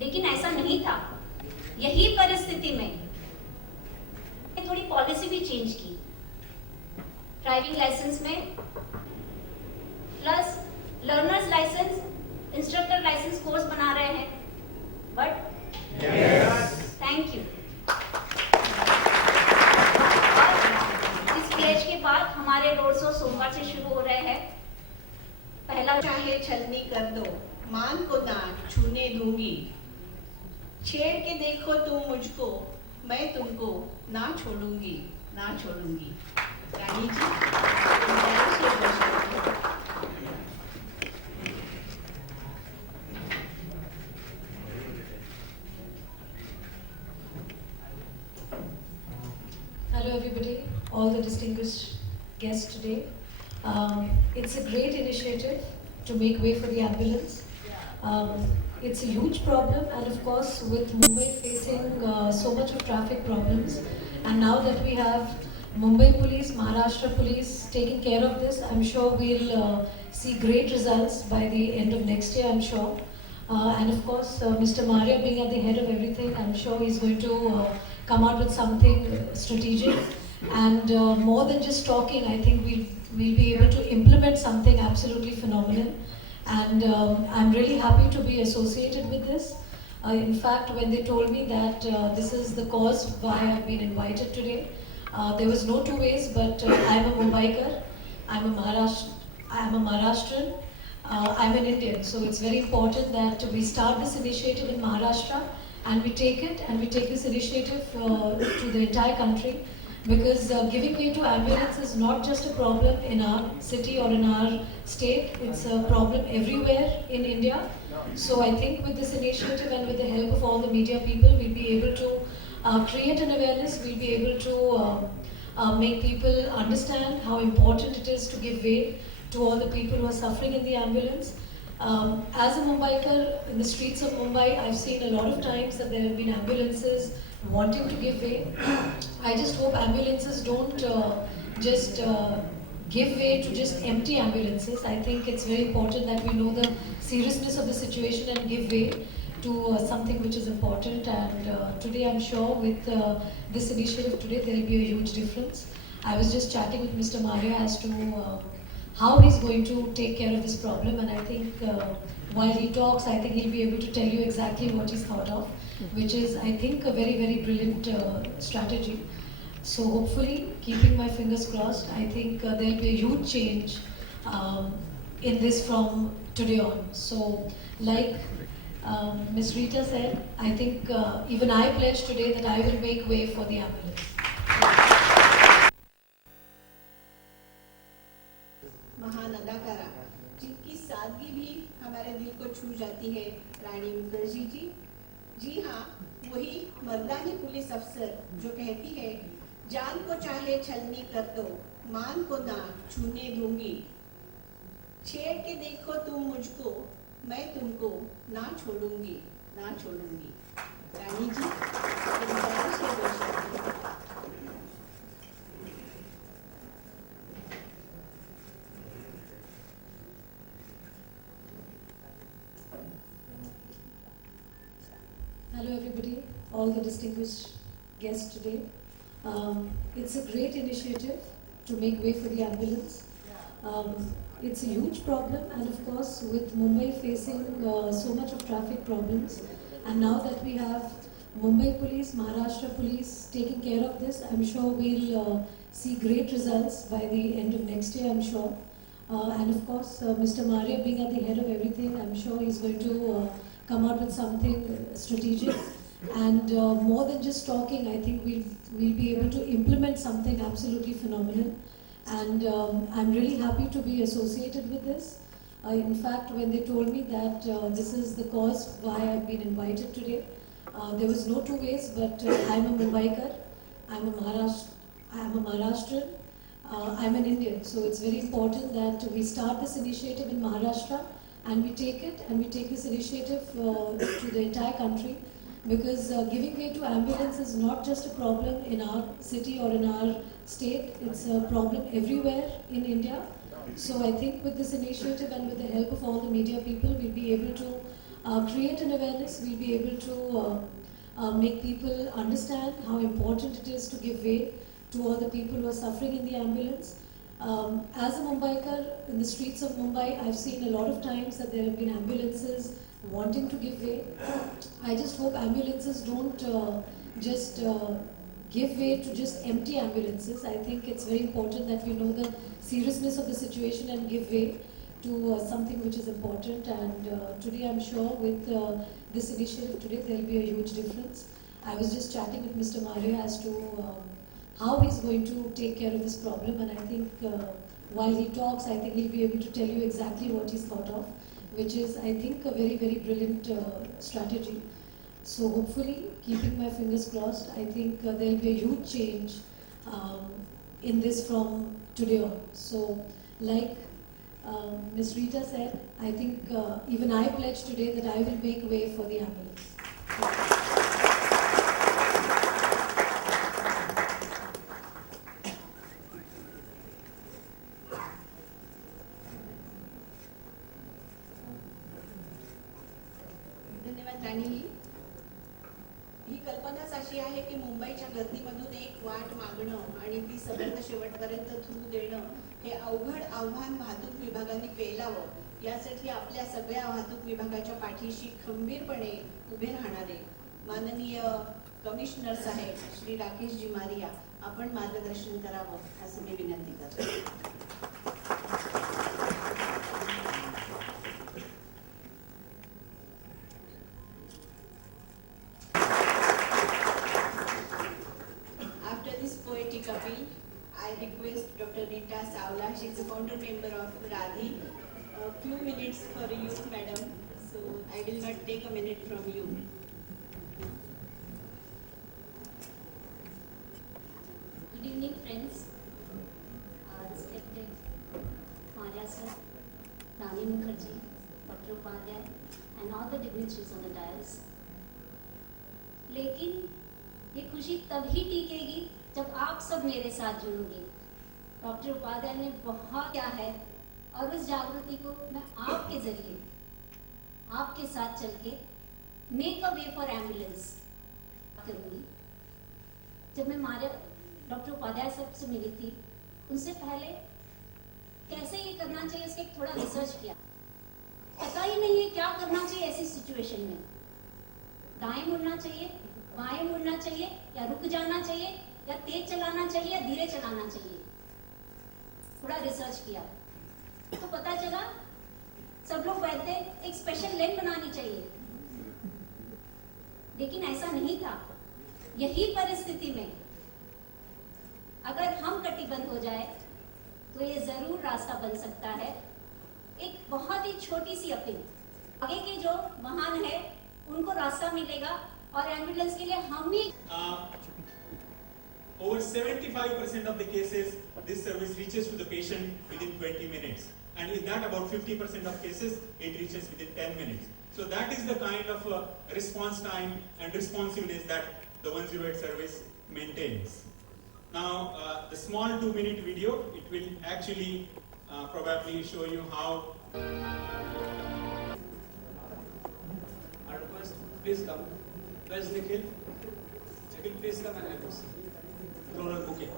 लेकिन ऐसा नहीं था। यही परिस्थिति में थोड़ी पॉलिसी भी चेंज की। ड्राइविंग लाइसेंस में plus learners licence, instructor licence course बना रहे हैं। But thank you. इस पेज के बाद हमारे रोड शो सोमवार से शुरू हो रहे हैं। पहला, चाहे छलनी कर दो, मान को ना छूने दूंगी। छेड़ के देखो तुम मुझको, मैं तुमको ना छोड़ूंगी, ना छोड़ूंगी। रानी जी, Hello everybody, all the distinguished guests today. It's a great initiative to make way for the ambulance. It's a huge problem, and of course with Mumbai facing so much of traffic problems, and now that we have Mumbai police, Maharashtra police taking care of this, I'm sure we'll see great results by the end of next year, I'm sure. And of course, Mr. Maria being at the head of everything, I'm sure he's going to come out with something strategic. And more than just talking, I think we'll be able to implement something absolutely phenomenal. And I'm really happy to be associated with this. In fact, when they told me that this is the cause why I've been invited today, there was no two ways, but I'm a Mumbaiker, I'm a Maharashtrian, I'm an Indian, so it's very important that we start this initiative in Maharashtra and we take it and we take this initiative to the entire country, because giving way to ambulance is not just a problem in our city or in our state, it's a problem everywhere in India. So I think with this initiative and with the help of all the media people, we'll be able to create an awareness, we'll be able to make people understand how important it is to give way to all the people who are suffering in the ambulance. As a Mumbaiker, in the streets of Mumbai, I've seen a lot of times that there have been ambulances wanting to give way. I just hope ambulances don't just give way to just empty ambulances. I think it's very important that we know the seriousness of the situation and give way to something which is important. And today I'm sure with this initiative today there will be a huge difference. I was just chatting with Mr. Maria as to how he's going to take care of this problem, and I think while he talks, I think he'll be able to tell you exactly what he's thought of, which is, I think, a very, very brilliant strategy. So hopefully, keeping my fingers crossed, I think there'll be a huge change in this from today on. So, like Ms. Rita said, I think even I pledge today that I will make way for the ambulance. महान अदाकारा जिनकी सादगी भी हमारे दिल को छू जाती है, रानी मुखर्जी जी। जी हाँ, वही मर्दानी पुलिस अफसर जो कहती है, जान को चाहे छलनी कर दो, मान को ना छूने दूंगी। छेड़ के देखो तुम मुझको, मैं तुमको ना छोड़ूंगी, ना छोड़ूंगी। रानी जी, Hello everybody, all the distinguished guests today. It's a great initiative to make way for the ambulance. It's a huge problem, and of course with Mumbai facing so much of traffic problems, and now that we have Mumbai police, Maharashtra police taking care of this, I'm sure we'll see great results by the end of next year, I'm sure. And of course, Mr. Maria being at the head of everything, I'm sure he's going to come out with something strategic. And more than just talking, I think we'll be able to implement something absolutely phenomenal. And I'm really happy to be associated with this. In fact, when they told me that this is the cause why I've been invited today, there was no two ways, but I'm a Mumbaiker, I'm a Maharashtrian, I'm an Indian. So it's very important that we start this initiative in Maharashtra and we take it and we take this initiative to the entire country, because giving way to ambulance is not just a problem in our city or in our state, it's a problem everywhere in India. So I think with this initiative and with the help of all the media people, we'll be able to create an awareness. We'll be able to make people understand how important it is to give way to all the people who are suffering in the ambulance. As a Mumbaiker, in the streets of Mumbai, I've seen a lot of times that there have been ambulances wanting to give way. I just hope ambulances don't just give way to just empty ambulances. I think it's very important that we know the seriousness of the situation and give way to something which is important. And today I'm sure with this initiative today there will be a huge difference. I was just chatting with Mr. Maria as to how he's going to take care of this problem, and I think while he talks, I think he'll be able to tell you exactly what he's thought of, which is, I think, a very, very brilliant strategy. So hopefully, keeping my fingers crossed, I think there'll be a huge change in this from today on. So, like Ms. Rita said, I think even I pledge today that I will make way for the ambulance. धन्यवाद राणी. ही कल्पनाच अशी आहे की मुंबईच्या गर्दीमधून एक वाट मागणं आणि ती सबंध शेवटपर्यंत थ्रू देणं हे अवघड आव्हान वाहतूक विभागाने पेलावं, यासाठी आपल्या सगळ्या वाहतूक विभागाच्या पाठीशी खंबीरपणे उभे राहणारे माननीय कमिशनर साहेब श्री राकेशजी मारिया, आपण मार्गदर्शन करावं असं मी विनंती करते. I request Dr. Rita Savla, she is a founder member of Radhi. A few minutes for you, madam. So I will not take a minute from you. Good evening, friends. Respected Maria sir, Rani Mukherjee, Dr. Upadhyay, and all the dignitaries on the dais. लेकिन ये खुशी तभी टिकेगी जब आप सब मेरे साथ जुड़ोगे. Doctor Upadhyay ने बहुत क्या है, और उस जागृति को मैं आपके जरिए आपके साथ चल के make a way for ambulance करूँगी. जब मैं डॉक्टर उपाध्याय साहब से मिली थी, उनसे पहले कैसे ये करना चाहिए उसका एक थोड़ा रिसर्च किया. पता ही नहीं है क्या करना चाहिए ऐसी सिचुएशन में. दाएं मुड़ना चाहिए, बाएं मुड़ना चाहिए, या रुक जाना चाहिए, या तेज चलाना चाहिए, या धीरे चलाना चाहिए. थोड़ा रिसर्च किया तो पता चला सब लोग कहते एक स्पेशल लेन बनानी चाहिए, लेकिन ऐसा नहीं था. यही परिस्थिति में अगर हम कटिबद्ध हो जाए तो ये जरूर रास्ता बन सकता है. एक बहुत ही छोटी सी अपील, आगे के जो महान है उनको रास्ता मिलेगा, और एम्बुलेंस के लिए हम ही over 75% of the cases, this service reaches to the patient within 20 minutes. And in that, about 50% of cases, it reaches within 10 minutes. So that is the kind of response time and responsiveness that the 108 service maintains. Now, the small 2-minute video, it will actually probably show you how. I request, please come. Where's Nikhil? Nikhil, please come and help us. Floral bouquet.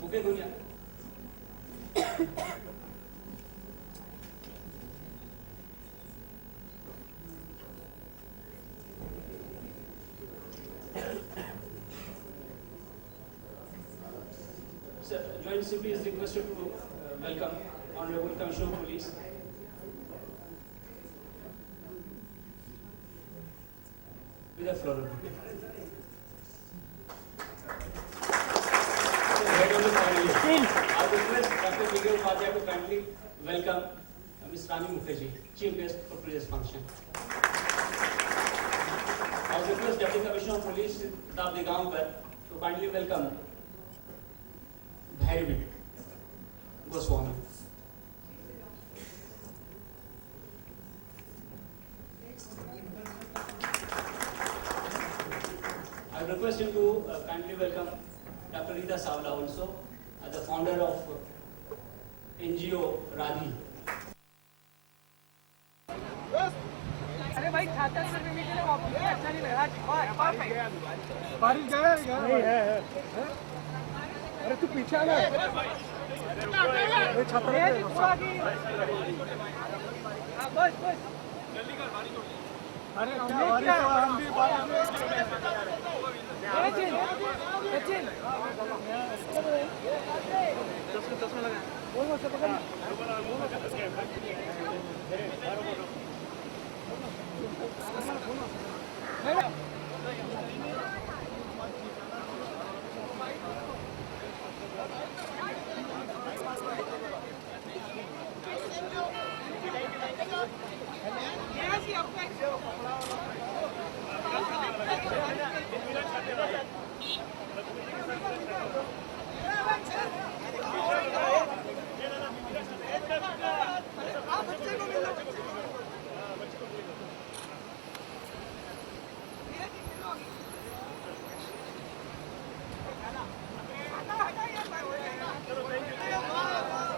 Bouquet Gunya. Sir, Joint CP is requested to welcome Honorable Commissioner of Police. With a floral bouquet. So, right on the final, I request Dr. Miguel Upadhyay to kindly welcome Ms. Rani Mukherjee, Chief Guest for today's function. I request Deputy Commissioner of Police Pratap Digambhar to kindly welcome Bhairavi Goswami. I request him to kindly welcome Dr. Rita Savla also, the founder of NGO Radhi. तू पीछे आ ना अरे